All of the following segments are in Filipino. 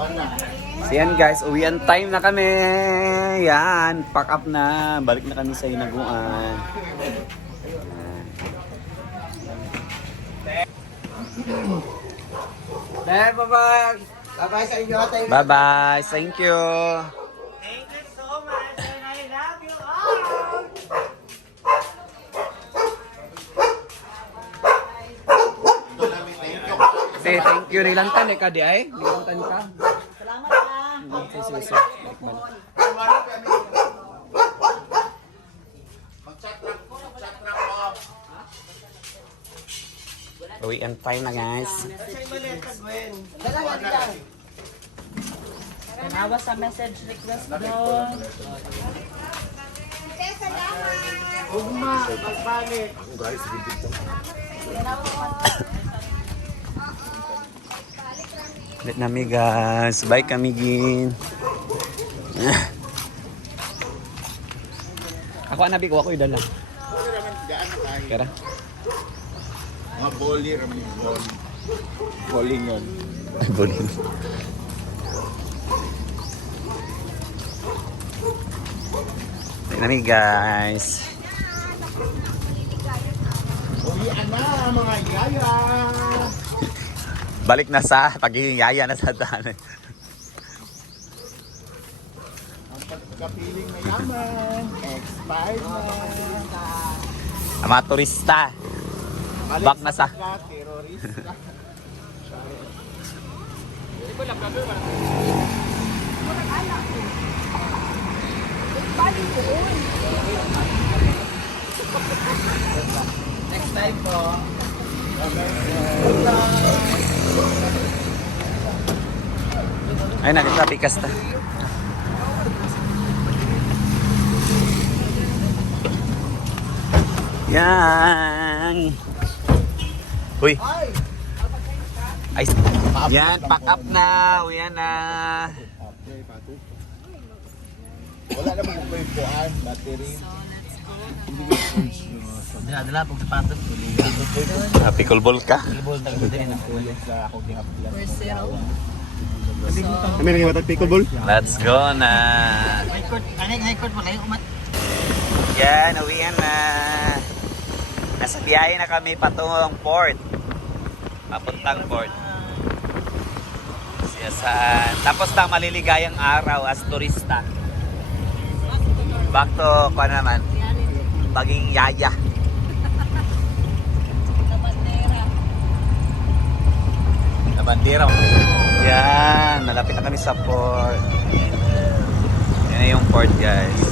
So yan guys, uwian time na kami. Yan, pack up na. Balik na kami sa Hinaguan. Bye-bye. Bye-bye sa inyo. Bye-bye. Thank you. Thank you so much and I love you all. Thank you. Nilantan ka di ay? Nilantan ka. Salamat ah. Sige. Uwian time na guys. Tanawa sa message request doon. Ugma, magbalik. Ulit nami guys. Bye kami gin. Ako anabi ko ako idala. Kara. Mga boli, bowling yun. Bowling. Ulit nami guys. Uwian na mga yaya. Balik na sa pagiging yaya na sa daan. Ang pagkapiling mayaman, expired na. Ang mga turista. Back na sa Terorista. Next time po. ay nakita pikas ta. Yan. Uy. Ay, yan, pack up na. Uyan na. Wala naman kung may buwan, battery. Dala pag sapatos. Pickleball ka? Kami nang iwatag pickleball? Let's go na. High court mo kayo umat. Yan, uwian na. Nasa biyahe na kami patungong port. Papuntang port. Saan? Tapos na maliligayang araw as turista. Back to, kung naman, paging yaya. Na bandera. Yan, malapit na kami sa port. Yan na yung port guys.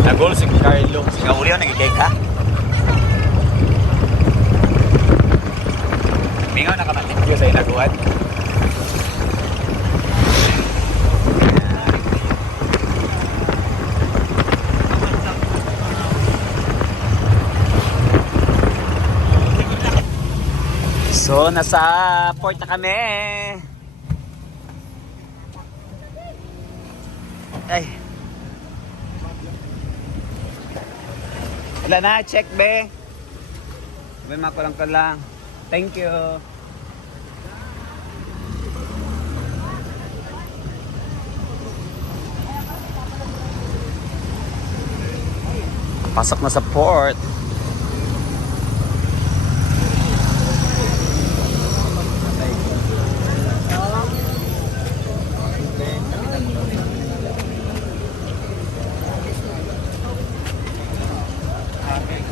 Nagol si Carlo. Si Gaulio, nagigay ka? Mingaw na ka man-thank sa inaguan. So, nasa port na kami. Ay. Wala na, check be. May makulang ka lang. Thank you. Pasok na sa port.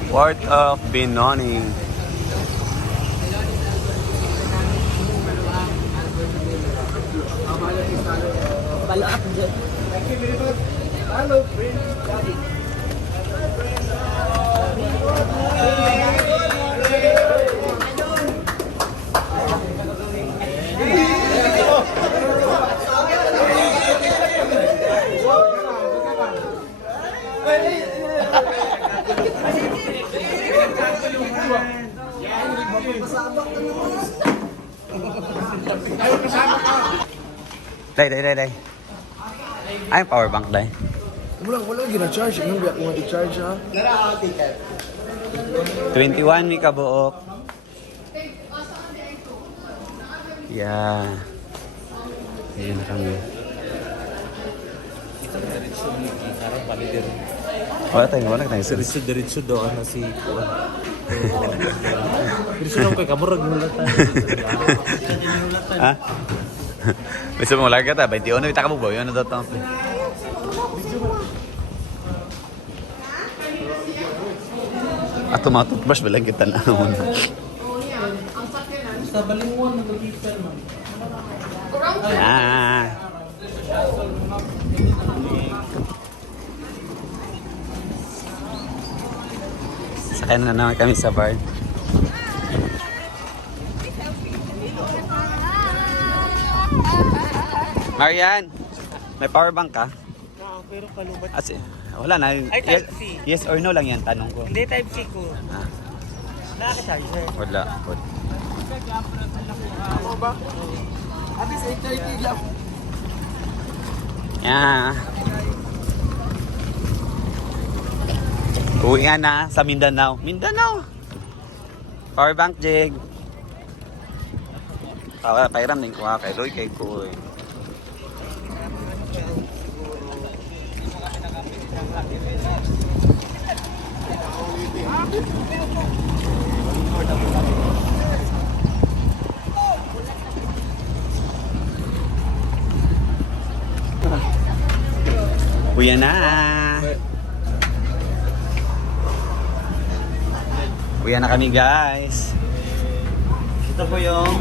Port of Benoni. Hello, Prince Daddy. Day. Ay, power bank, day. Wala gina-charge. Yung biyak mo i-charge ha. 21 mi kabuok. Yeah. Ayan kami. Wala tayong service. Diretso do ano si Kuan. Diretso lang kay kamurag mulatan. Ha? Bisa mo larga ta, 21 ita ka mo ba? Yun na daw to. Ato mga toothbrush ba lang kita na muna. Sa balingwan nag-repair man. Ah. Sakay na naman kami sa bar. Marian, may power bank ka? Pero kalubat. As wala na. Ay, type C. Yes or no lang yan tanong ko. Hindi type C ko. Ah, Nakaka-charger. wala. Ako ba? Abis 8:30 lang. Yeah. Uwi nga na sa Mindanao. Mindanao! Power bank, Jig. Pairam din ko ha. Kay Loy, kay Kuy. Uwi na. Uwi na kami, guys. Ito po yung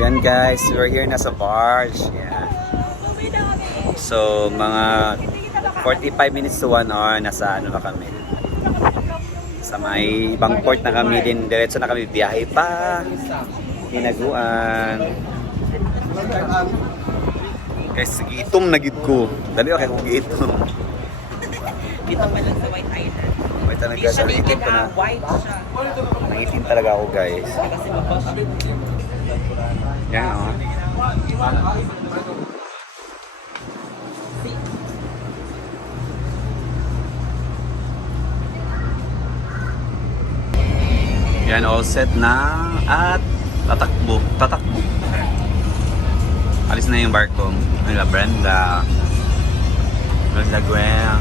yan, guys. We're here na sa barge. Yan. So, mga 45 minutes to 1 hour nasa ano na kami. Sa may ibang port na kami din. Diretso na kami biyahe pa. Hinaguan. Guys, gitom na gid ko. Dali okay kung gitom. Dito pa lang sa White Island. May talaga Hindi siya sa naked itim ko na. white siya. Nangitim talaga ako, guys. Kasi mabash. Yan, oh. Yan, all set na at tatakbo. Alis na yung barko. Nila Brenda. Brenda Gwen.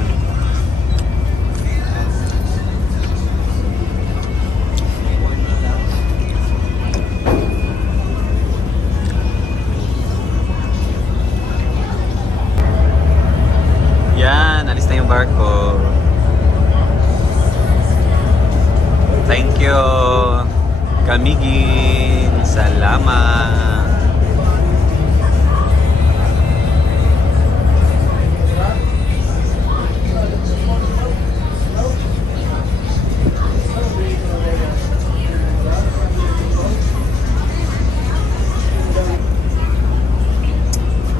Yan, alis na yung barko. Thank you. Kamigin. Salamat.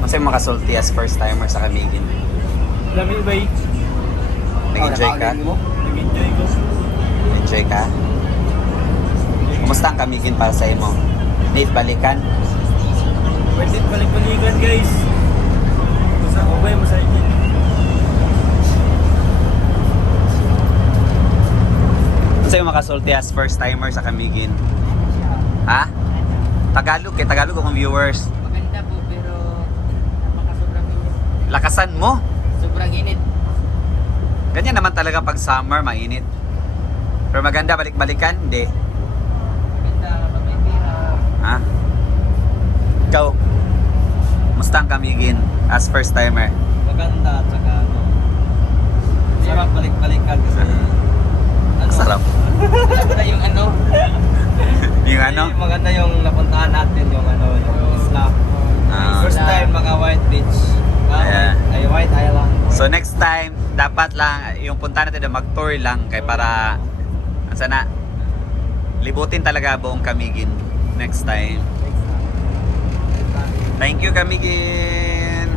Masaya makasulti as first timer sa Kamigin. Lamig ba? Nag-enjoy ka? Nag-enjoy ko. Enjoy ka? Kumusta ang Kamigin para sa imo? Need balikan? Pwede balik-balikan guys. Sa ubay mo sa ikin. Sa'yo makasulti as first timer sa Kamigin? Ha? Tagalog akong viewers. Maganda po pero napakasobrang init. Lakasan mo. Sobrang init. Ganyan naman talaga pag summer, mainit. Pero maganda, balik-balikan? Hindi. Maganda kapag may pira. Ha? Ikaw, musta ang Kamigin as first timer? Maganda at saka ano. Sarap balik-balikan kasi ano, Sarap. Maganda yung ano. Yung ano? maganda yung napuntahan natin yung ano, yung isla. Ah. First time mga White Beach. Yeah. Ay White Island. So next time, dapat lang, yung punta natin na mag-tour lang kay para, sana, libutin talaga buong Kamigin next time. Thank you, Kamigin!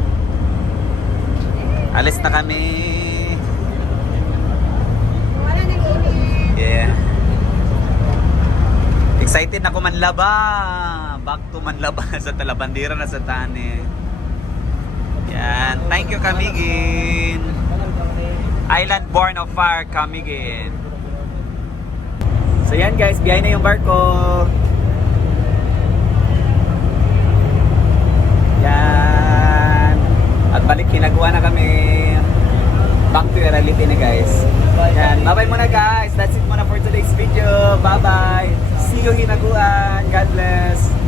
Alis na kami! excited na ko manlaba. Back to manlaba sa Talabandira na sa Tane. Yan. Thank you, Camigin. Island Born of Fire, Camigin. So yan guys, biyahe na yung barko. Yan. At balik hinaguan na kami. Back to reality na guys. Yan. Bye-bye muna guys. That's it muna for today's video. Bye-bye. See you hinaguan. God bless.